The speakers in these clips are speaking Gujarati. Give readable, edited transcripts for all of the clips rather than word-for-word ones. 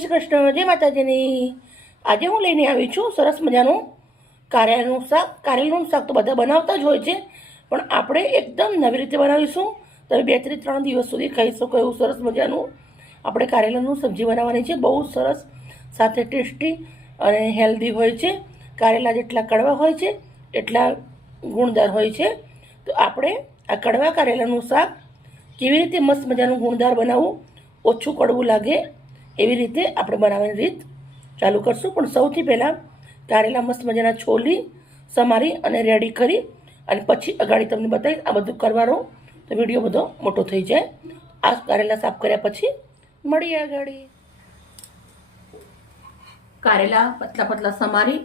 જય શ્રી કૃષ્ણ, જય માતાજીની। આજે હું લઈને આવી છું સરસ મજાનું કારેલાનું શાક। કારેલાનું શાક તો બધા બનાવતા જ હોય છે, પણ આપણે એકદમ નવી રીતે બનાવીશું। તમે 2 થી 3 દિવસ સુધી ખાઈ શકો એવું સરસ મજાનું આપણે કારેલાનું સબ્જી બનાવવાની છે। બહુ સરસ, સાથે ટેસ્ટી અને હેલ્ધી હોય છે। કારેલા જેટલા કડવા હોય છે એટલા ગુણદાર હોય છે। તો આપણે આ કડવા કારેલાનું શાક કેવી રીતે મસ્ત મજાનું ગુણદાર બનાવવું, ઓછું કડવું લાગે એવી રીતે આપણે બનાવવાની રીત ચાલુ કરશું। પણ સૌથી પહેલાં કારેલા મસ્ત મજાના છોલી, સમારી અને રેડી કરી અને પછી અગાડી તમને બતાવીશ। આ બધું કરવાનું તો વિડીયો બધો મોટો થઈ જાય। આ કારેલા સાફ કર્યા પછી મળીએ અગાડી। કારેલા પતલા પતલા સમારી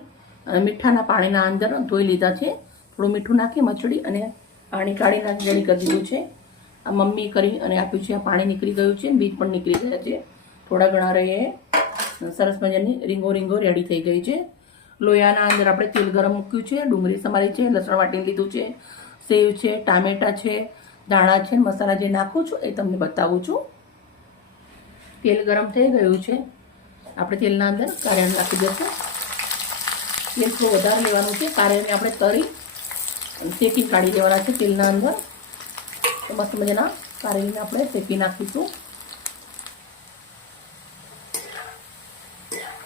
અને મીઠાના પાણીના અંદર ધોઈ લીધા છે। થોડું મીઠું નાખી મચડી અને પાણી કાઢી નાખી રેડી કરી દીધું છે। આ મમ્મી કરી અને આપ્યું છે। આ પાણી નીકળી ગયું છે, બીજ પણ નીકળી ગયા છે। થોડા ઘણા રહે સરસ મજાની રીંગો રેડી થઈ ગઈ છે। લોયાના અંદર આપણે તેલ ગરમ મૂક્યું છે, ડુંગળી સમારી છે, લસણ વાટી લીધું છે, સેવ છે, ટામેટા છે, દાણા છે, મસાલા જે નાખું છું એ તમને બતાવું છું। તેલ ગરમ થઈ ગયું છે, આપણે તેલના અંદર કારેલા નાખી દઈશું। તેલ થોડું વધારે લેવાનું છે, કારેલાને આપણે તળી શેકી કાઢી દેવાના છે તેલના અંદર। તો મસ્ત મજાના કારેલાને આપણે શેકી નાખીશું।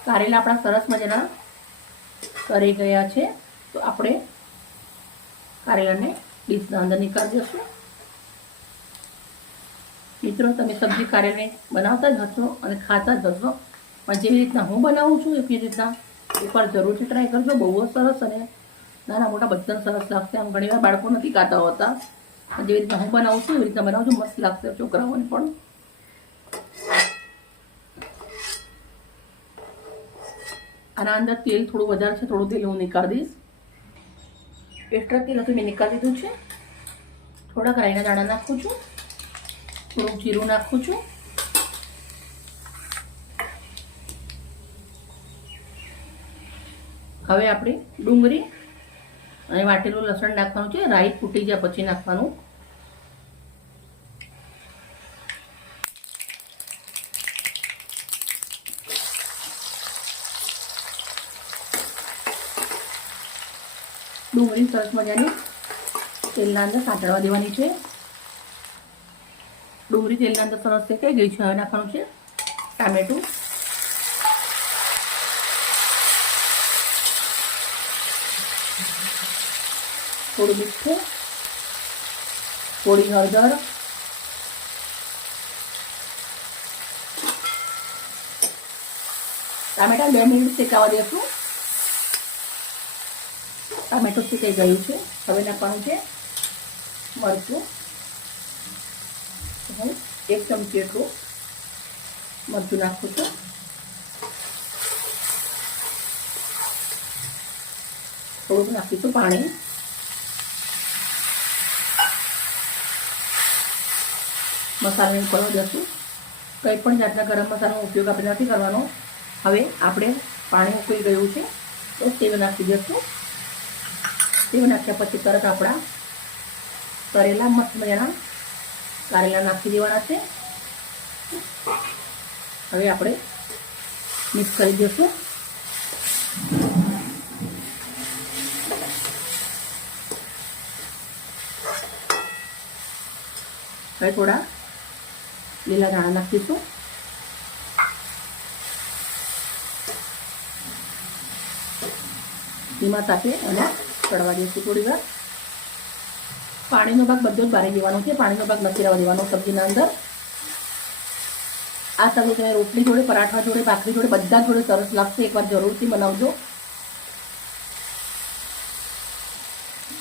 કારેલા આપણા સરસ મજાના કરી ગયા છે, તો આપણે કારેલાને ડીશના અંદર નીકાળી દઈશું। મિત્રો, તમે સબ્જી કારેલાને બનાવતા જ હશો અને ખાતા જ હશો, પણ જેવી રીતના હું બનાવું છું એવી રીતના એકવાર જરૂરથી ટ્રાય કરજો। બહુ જ સરસ અને નાના મોટા બધાને સરસ લાગશે। આમ ઘણીવાર બાળકો નથી ખાતા હોતા, પણ જેવી રીતના હું બનાવું છું એવી રીતના બનાવજો, મસ્ત લાગશે છોકરાઓને પણ। આના અંદર તેલ થોડું વધારે છે, થોડું તેલ હું નીકાળી દઈશ। એક્સ્ટ્રા તેલ હતું મેં નીકાળી દીધું છે। થોડાક રાઈના દાણા નાખું છું, થોડુંક જીરું નાખું છું, હવે આપણે ડુંગળી અને વાટેલું લસણ નાખવાનું છે। રાઈ ફૂટી જાય પછી નાખવાનું। ડુંગળી સરસ મજાની તેલના અંદર સાંતળવા દેવાની છે। ડુંગળી તેલના અંદર સરસ શેકાઈ ગઈ છે, હવે નાખવાનું છે ટામેટું, થોડું મીઠું, થોડી હળદર, ટામેટા 2 મિનિટ શેકાવા દેશું। ટામેટું શેકાઈ ગયું છે, હવે નાખવાનું છે મરચું। હું 1 ચમચી એટલું મરચું નાખું છું, થોડુંક નાખીશું પાણી। મસાલાને કરવા દઈશું। કંઈ પણ જાતના ગરમ મસાલાનો ઉપયોગ આપણે નથી કરવાનો। હવે આપણે પાણી ઉકળી ગયું છે તો સેવ નાખી દઈશું। સેવ નાખ્યા પછી તરત આપણા કરેલા મસ્ત મજાના કારેલા નાખી દેવાના છે। હવે આપણે મિક્સ કરી દઈશું। હવે થોડા લીલા ધાણા નાખીશું, ધીમા તાપે અને ચડવા દઈશું થોડી વાર। પાણીનો ભાગ બધો જ બાળી દેવાનો છે, પાણીનો ભાગ નથી રહેવા દેવાનો સબ્જીના અંદર। આ સબ્જી તમે રોટલી જોડે, પરાઠા જોડે, ભાખરી જોડે, બધા જોડે સરસ લાગશે। એકવાર જરૂરથી બનાવજો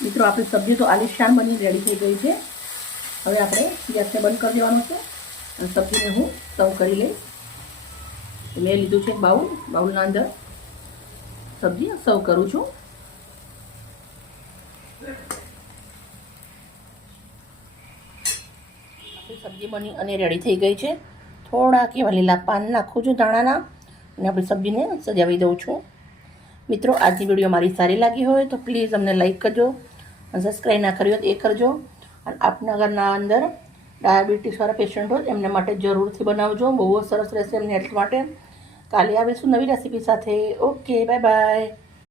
મિત્રો। આપણી સબ્જી તો આલિશાન બની રેડી થઈ ગઈ છે। હવે આપણે ગેસને બંધ કરી દેવાનું છે અને સબ્જીને હું સર્વ કરી લઈશ। મેં લીધું છે બાઉલ, બાઉલના અંદર સબ્જી સર્વ કરું છું। આપણી સબ્જી બની અને રેડી થઈ ગઈ છે। થોડા કેવા લીલા પાન નાખું છું ધાણાના અને આપણી સબ્જીને સજાવી દઉં છું। મિત્રો, આજની વિડીયો મારી સારી લાગી હોય તો પ્લીઝ અમને લાઈક કરજો અને સબસ્ક્રાઈબ ના કરી હોય તો એ કરજો। અને આપના ઘરના અંદર ડાયાબિટીસવાળા પેશન્ટ હોય એમના માટે જરૂરથી બનાવજો, બહુ જ સરસ રહેશે એમની હેલ્થ માટે। કાલે આવીશું નવી રેસીપી સાથે. Okay, bye bye.